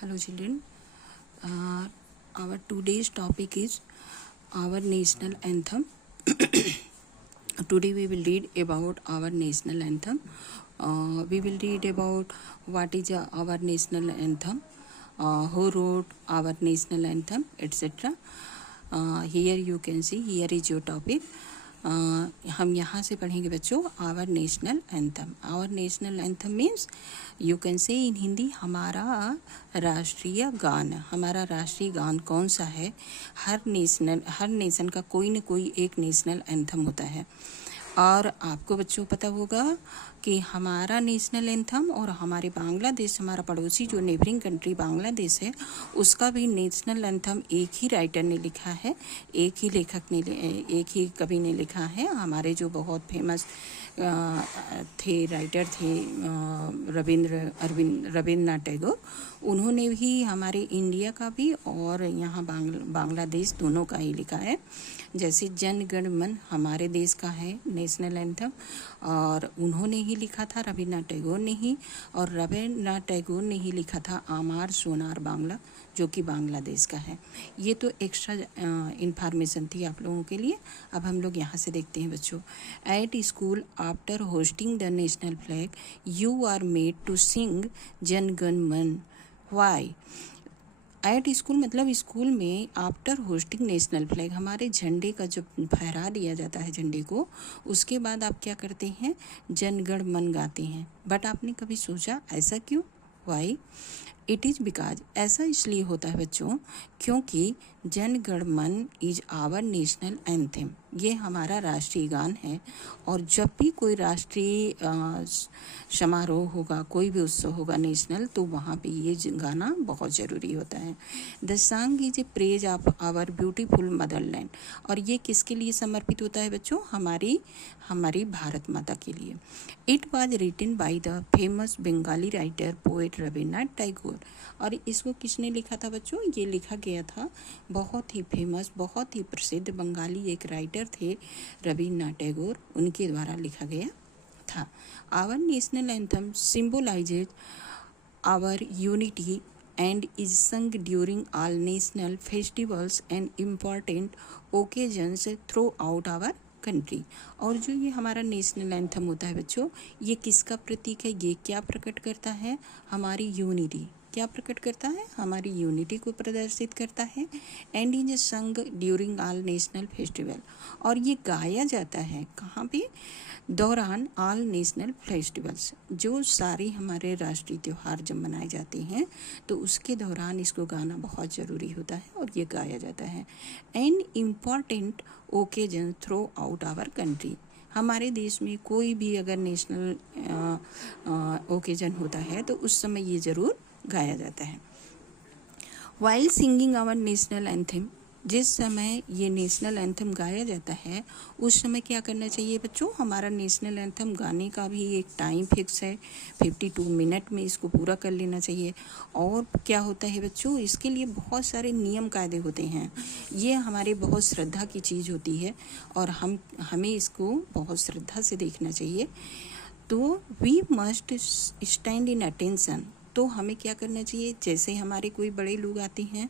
Hello children, our today's topic is our national anthem. Today we will read about our national anthem. We will read about what is our national anthem, who wrote our national anthem, etc. Here you can see, here is your topic. हम यहाँ से पढ़ेंगे बच्चों our national anthem. Our national anthem means you can say in Hindi हमारा राष्ट्रीय गान. हमारा राष्ट्रीय गान कौन सा है? हर नेशन का कोई न कोई एक नेशनल एंथम होता है. और आपको बच्चों पता होगा कि हमारा नेशनल एंथम और हमारे बांग्लादेश, हमारा पड़ोसी जो नेबरिंग कंट्री बांग्लादेश है, उसका भी नेशनल एंथम एक ही राइटर ने लिखा है, एक ही लेखक ने, एक ही कवि ने लिखा है. हमारे जो बहुत फेमस थे राइटर थे रविंद्रनाथ टैगोर, उन्होंने भी हमारे इंडिया का भी और यहाँ बांग्लादेश दोनों का ही लिखा है. जैसे जन गण मन हमारे देश का है नेशनल एंथम, और उन्होंने ही लिखा था, रविंद्रनाथ टैगोर ने ही. और रविंद्रनाथ टैगोर ने ही लिखा था आमार सोनार बांग्ला, जो कि बांग्लादेश का है. ये तो एक्स्ट्रा इन्फॉर्मेशन थी आप लोगों के लिए. अब हम लोग यहाँ से देखते हैं बच्चों. At school after hoisting the national flag you are made to sing Jana Gana Mana. Why? At school मतलब स्कूल में, आफ्टर होस्टिंग नेशनल फ्लैग हमारे झंडे का जब फहरा दिया जाता है झंडे को, उसके बाद आप क्या करते हैं? जनगण मन गाते हैं. बट आपने कभी सोचा ऐसा क्यों? वाई? इट इज़ बिकॉज, ऐसा इसलिए होता है बच्चों क्योंकि जनगण मन इज आवर नेशनल एंथम. ये हमारा राष्ट्रीय गान है. और जब भी कोई राष्ट्रीय समारोह होगा, कोई भी उत्सव होगा नेशनल, तो वहाँ पे ये गाना बहुत ज़रूरी होता है. The song is a praise of our beautiful motherland. और ये किसके लिए समर्पित होता है बच्चों? हमारी भारत माता के लिए. It was written by the famous Bengali writer poet Rabindranath Tagore. और इसको किसने लिखा था बच्चों? ये लिखा गया था बहुत ही फेमस, बहुत ही प्रसिद्ध बंगाली एक राइटर थे रविंद्रनाथ टैगोर, उनके द्वारा लिखा गया था. Our national anthem symbolizes our unity and is sung during all national festivals and important occasions throughout our country. और जो ये हमारा नेशनल एंथम होता है बच्चों, ये किसका प्रतीक है? ये क्या प्रकट करता है? हमारी यूनिटी. क्या प्रकट करता है? हमारी यूनिटी को प्रदर्शित करता है. एंड इज संग ड्यूरिंग ऑल नेशनल फेस्टिवल. और ये गाया जाता है कहाँ पे? दौरान ऑल नेशनल फेस्टिवल्स. जो सारे हमारे राष्ट्रीय त्यौहार जब मनाए जाते हैं तो उसके दौरान इसको गाना बहुत ज़रूरी होता है और ये गाया जाता है. An important occasion throughout our country. हमारे देश में कोई भी अगर नेशनल ओकेजन होता है तो उस समय ये ज़रूर गाया जाता है. While singing our national anthem, जिस समय ये नेशनल एंथम गाया जाता है उस समय क्या करना चाहिए बच्चों? हमारा नेशनल एंथम गाने का भी एक टाइम फिक्स है, 52 मिनट में इसको पूरा कर लेना चाहिए. और क्या होता है बच्चों, इसके लिए बहुत सारे नियम कायदे होते हैं. ये हमारे बहुत श्रद्धा की चीज़ होती है और हमें इसको बहुत श्रद्धा से देखना चाहिए. तो we must stand in attention. तो हमें क्या करना चाहिए? जैसे हमारे कोई बड़े लोग आते हैं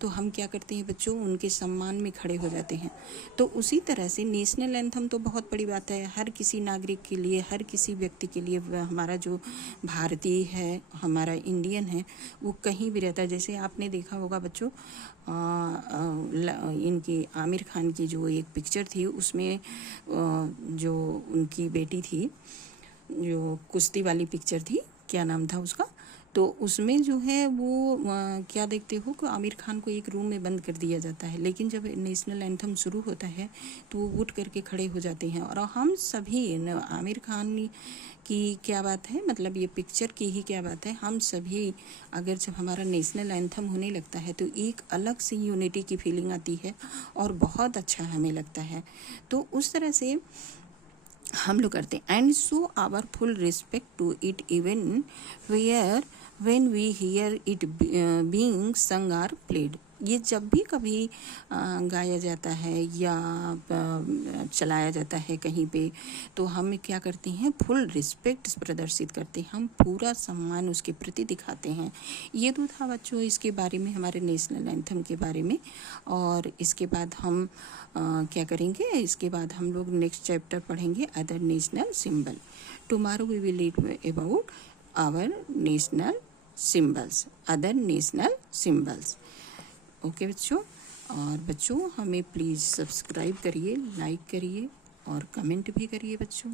तो हम क्या करते हैं बच्चों? उनके सम्मान में खड़े हो जाते हैं. तो उसी तरह से नेशनल एंथम तो बहुत बड़ी बात है हर किसी नागरिक के लिए, हर किसी व्यक्ति के लिए. हमारा जो भारतीय है, हमारा इंडियन है, वो कहीं भी रहता है. जैसे आपने देखा होगा बच्चों, इनकी आमिर खान की जो एक पिक्चर थी, उसमें जो उनकी बेटी थी, जो कुश्ती वाली पिक्चर थी, क्या नाम था उसका? तो उसमें जो है वो क्या देखते हो कि आमिर खान को एक रूम में बंद कर दिया जाता है, लेकिन जब नेशनल एंथम शुरू होता है तो वो उठ करके खड़े हो जाते हैं. और हम सभी, आमिर खान की क्या बात है, मतलब ये पिक्चर की ही क्या बात है, हम सभी अगर जब हमारा नेशनल एंथम होने लगता है तो एक अलग सी यूनिटी की फीलिंग आती है और बहुत अच्छा हमें लगता है. तो उस तरह से हम लोग करते हैं. And show our full respect to it even where when we hear it being sung or played. ये जब भी कभी गाया जाता है या चलाया जाता है कहीं पे, तो हम क्या करते हैं, फुल रिस्पेक्ट प्रदर्शित करते हैं, हम पूरा सम्मान उसके प्रति दिखाते हैं। ये तो था बच्चों इसके बारे में, हमारे नेशनल एंथम के बारे में। और इसके बाद हम क्या करेंगे, इसके बाद हम लोग नेक्स्ट चैप्टर पढ़ेंगे other national symbol. Tomorrow we will read about our national symbols, other national symbols. Okay बच्चों, और बच्चों हमें प्लीज़ सब्सक्राइब करिए, लाइक करिए और कमेंट भी करिए बच्चों।